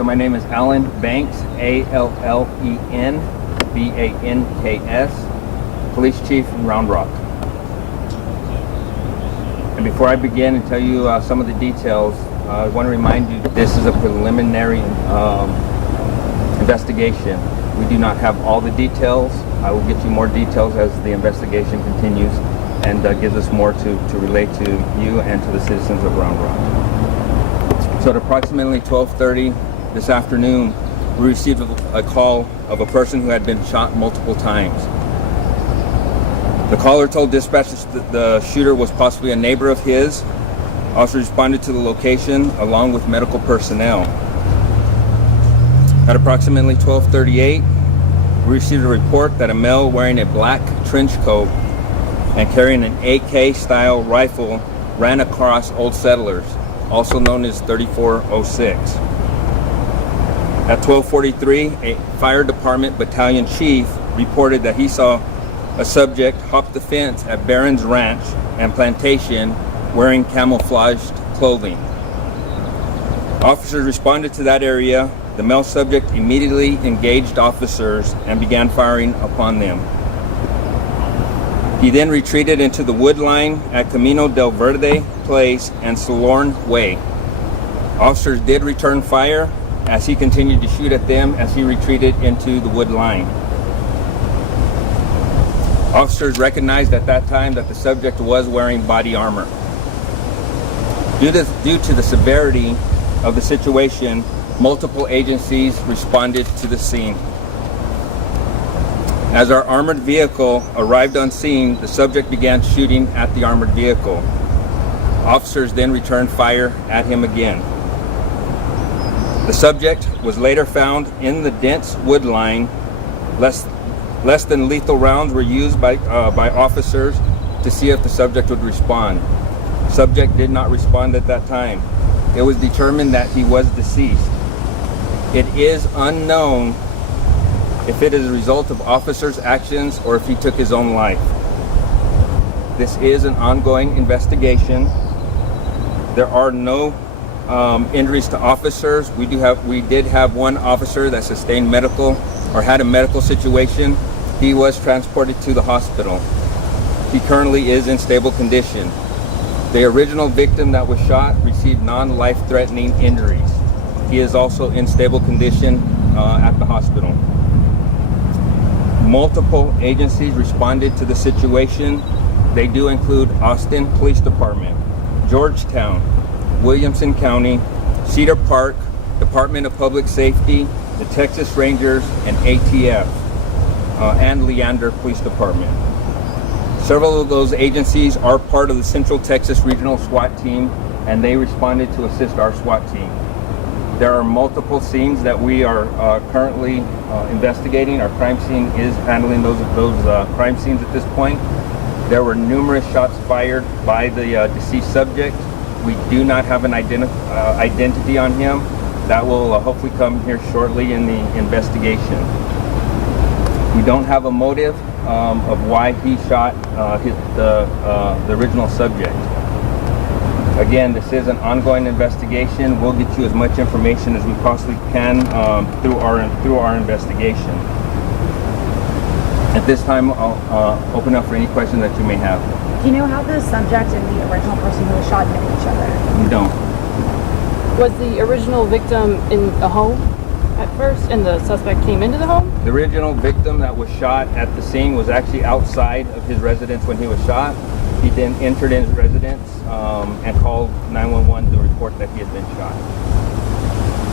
So my name is Allen Banks, ALLEN Police Chief in Round Rock. And before I begin and tell you some of the details, I want to remind you this is a preliminary investigation. We do not have all the details. I will get you more details as the investigation continues and gives us more to relate to you and to the citizens of Round Rock. So at approximately 12:30 this afternoon, we received a call of a person who had been shot multiple times. The caller told dispatchers that the shooter was possibly a neighbor of his. Officers responded to the location along with medical personnel. At approximately 12:38, we received a report that a male wearing a black trench coat and carrying an AK-style rifle ran across Old Settlers, also known as 3406. At 12:43, a fire department battalion chief reported that he saw a subject hop the fence at Barron's Ranch and Plantation wearing camouflaged clothing. Officers responded to that area. The male subject immediately engaged officers and began firing upon them. He then retreated into the wood line at Camino del Verde Place and Solorn Way. Officers did return fire as he continued to shoot at them as he retreated into the wood line. Officers recognized at that time that the subject was wearing body armor. Due to the severity of the situation, multiple agencies responded to the scene. As our armored vehicle arrived on scene, the subject began shooting at the armored vehicle. Officers then returned fire at him again. The subject was later found in the dense wood line. Less than lethal rounds were used by officers to see if the subject would respond. The subject did not respond at that time. It was determined that he was deceased. It is unknown if it is a result of officers' actions or if he took his own life. This is an ongoing investigation. There are no injuries to officers. We did have one officer that sustained medical or had a medical situation. He was transported to the hospital. He currently is in stable condition. The original victim that was shot received non-life-threatening injuries. He is also in stable condition at the hospital. Multiple agencies responded to the situation. They do include Austin Police Department, Georgetown, Williamson County, Cedar Park, Department of Public Safety, the Texas Rangers, and ATF, and Leander Police Department. Several of those agencies are part of the Central Texas Regional SWAT Team, and they responded to assist our SWAT team. There are multiple scenes that we are currently investigating. Our crime scene is handling those crime scenes at this point. There were numerous shots fired by the deceased subject. We do not have an identity on him. That will hopefully come here shortly in the investigation. We don't have a motive of why he shot the original subject. Again, this is an ongoing investigation. We'll get you as much information as we possibly can through our investigation. At this time, I'll open up for any questions that you may have. Do you know how the subject and the original person who was shot know each other? We don't. Was the original victim in a home at first and the suspect came into the home? The original victim that was shot at the scene was actually outside of his residence when he was shot. He then entered his residence and called 911 to report that he had been shot.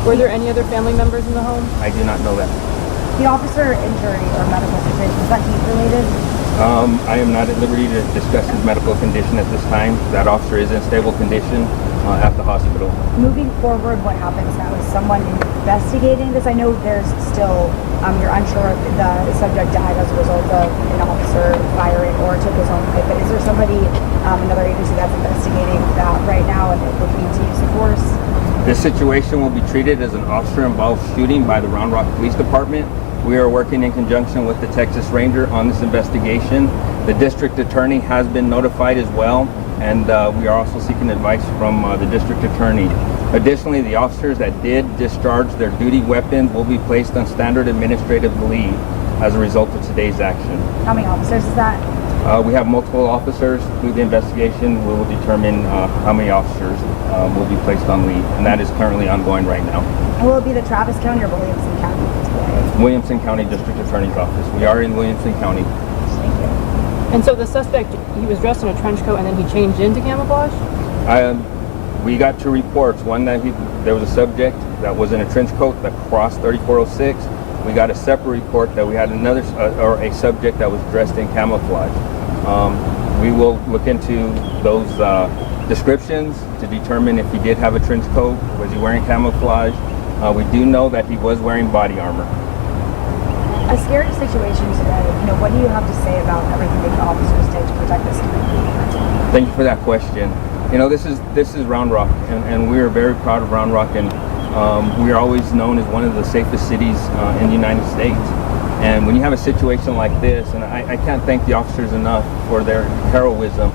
Were there any other family members in the home? I do not know that. The officer injury or medical situation, is that heat related? I am not at liberty to discuss his medical condition at this time. That officer is in stable condition at the hospital. Moving forward, what happens now? Is someone investigating this? I know there's still, you're unsure if the subject died as a result of an officer firing or took his own life, but is there somebody, another agency that's investigating that right now and looking to use the force? This situation will be treated as an officer-involved shooting by the Round Rock Police Department. We are working in conjunction with the Texas Ranger on this investigation. The district attorney has been notified as well. and we are also seeking advice from the district attorney. Additionally, the officers that did discharge their duty weapons will be placed on standard administrative leave as a result of today's action. How many officers is that? We have multiple officers. Through the investigation, we will determine how many officers will be placed on leave, and that is currently ongoing right now. And will it be the Travis County or Williamson County today? Williamson County District Attorney's Office. We are in Williamson County. Thank you. And so the suspect, he was dressed in a trench coat and then he changed into camouflage? We got two reports. One that there was a subject that was in a trench coat that crossed 3406. We got a separate report that we had another or a subject that was dressed in camouflage. We will look into those descriptions to determine if he did have a trench coat. Was he wearing camouflage? We do know that he was wearing body armor. A scary situation today. What do you have to say about everything that the officers did to protect this community? Thank you for that question. This is Round Rock, and we are very proud of Round Rock, and we are always known as one of the safest cities in the United States. And when you have a situation like this, and I can't thank the officers enough for their heroism,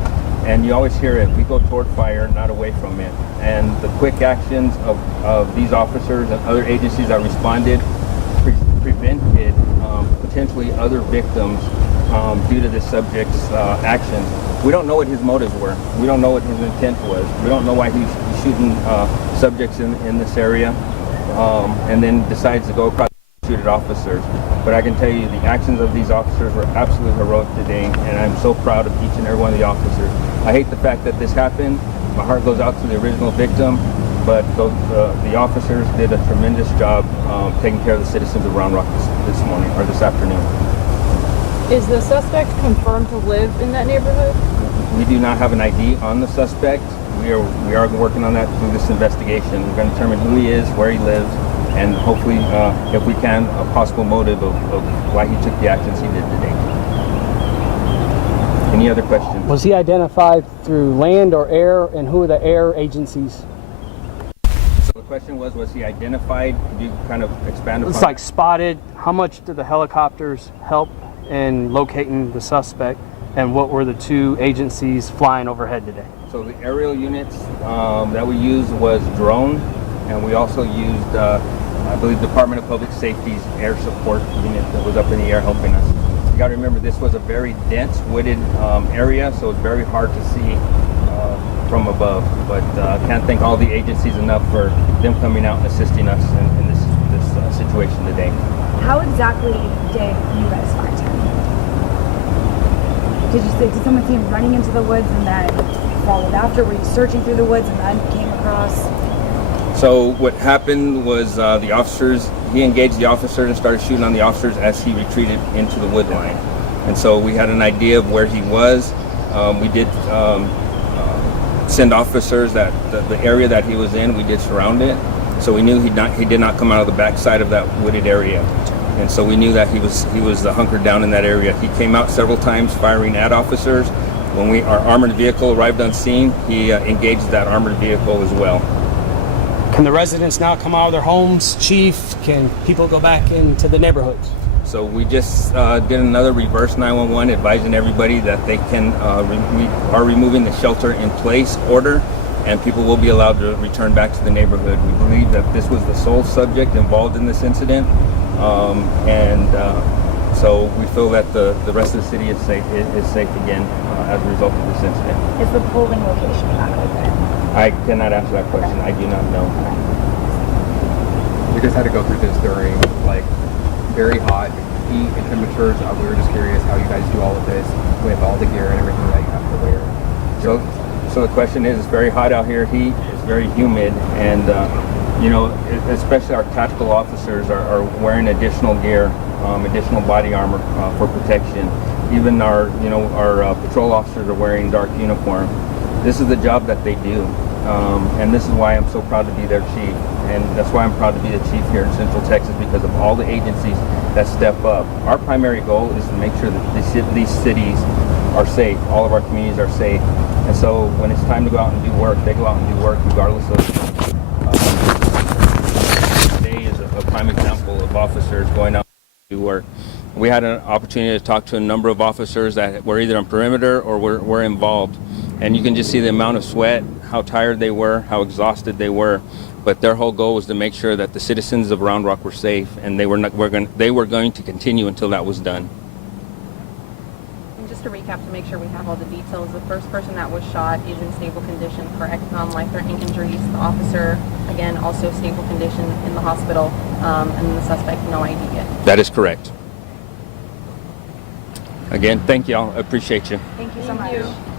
and you always hear it, we go toward fire, not away from it. And the quick actions of these officers and other agencies that responded prevented potentially other victims due to this subject's actions. We don't know what his motives were. We don't know what his intent was. We don't know why he's shooting subjects in this area and then decides to go across and shoot at officers. But I can tell you the actions of these officers were absolutely heroic today, and I'm so proud of each and every one of the officers. I hate the fact that this happened. My heart goes out to the original victim, but the officers did a tremendous job taking care of the citizens of Round Rock this morning or this afternoon. Is the suspect confirmed to live in that neighborhood? We do not have an ID on the suspect. We are working on that through this investigation. We're going to determine who he is, where he lives, and hopefully, if we can, a possible motive of why he took the actions he did today. Any other questions? Was he identified through land or air, and who are the air agencies? So the question was he identified? Could you kind of expand upon It's like spotted. How much did the helicopters help in locating the suspect, and what were the two agencies flying overhead today? So the aerial units that we used was drone, and we also used, I believe, Department of Public Safety's air support unit that was up in the air helping us. You got to remember, this was a very dense, wooded area, so it's very hard to see from above. But I can't thank all the agencies enough for them coming out and assisting us in this situation today. How exactly did you guys find him? Did someone see him running into the woods and then followed after? Were you searching through the woods and then came across? So what happened was he engaged the officers and started shooting on the officers as he retreated into the wood line. And so we had an idea of where he was. We did send officers that the area that he was in, we did surround it. So we knew he did not come out of the backside of that wooded area. And so we knew that he was hunkered down in that area. He came out several times firing at officers. When our armored vehicle arrived on scene, he engaged that armored vehicle as well. Can the residents now come out of their homes, Chief? Can people go back into the neighborhoods? So we just did another reverse 911 advising everybody that they can, we are removing the shelter in place order, and people will be allowed to return back to the neighborhood. We believe that this was the sole subject involved in this incident, so we feel that the rest of the city is safe again as a result of this incident. Is the polling location back open? I cannot answer that question. I do not know. We just had to go through this during very hot heat and temperatures. We were just curious how you guys do all of this with all the gear and everything that you have to wear. So the question is, it's very hot out here. Heat is very humid, and especially our tactical officers are wearing additional gear, additional body armor for protection. Even our patrol officers are wearing dark uniform. This is the job that they do, and this is why I'm so proud to be their chief, and that's why I'm proud to be the chief here in Central Texas, because of all the agencies that step up. Our primary goal is to make sure that these cities are safe, all of our communities are safe, and so when it's time to go out and do work, they go out and do work regardless of. Today is a prime example of officers going out work. We had an opportunity to talk to a number of officers that were either on perimeter or were involved. And you can just see the amount of sweat, how tired they were, how exhausted they were. But their whole goal was to make sure that the citizens of Round Rock were safe, and they were going to continue until that was done. And just to recap, to make sure we have all the details, the first person that was shot is in stable condition, correct? Non-life-threatening injuries. The officer, again, also stable condition in the hospital, and the suspect, no ID yet. That is correct. Again, thank y'all. I appreciate you. Thank you so Thank much. you.